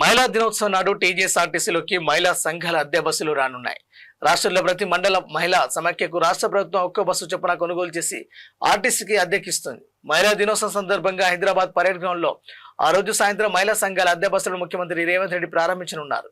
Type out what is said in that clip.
మహిళా దినోత్సవం నాడు టీజీఎస్ఆర్టీసీలోకి మహిళా సంఘాల అద్దె బస్సులు రానున్నాయి. రాష్ట్రంలో ప్రతి మండల మహిళా సమాఖ్యకు రాష్ట్ర ప్రభుత్వం ఒక్కో బస్సు చొప్పున కొనుగోలు చేసి ఆర్టీసీకి అద్దెకిస్తుంది. మహిళా దినోత్సవం సందర్భంగా హైదరాబాద్ పరేడ్ గ్రౌండ్ లో ఆ రోజు సాయంత్రం మహిళా సంఘాల అద్దె బస్సులను ముఖ్యమంత్రి రేవంత్ రెడ్డి ప్రారంభించనున్నారు.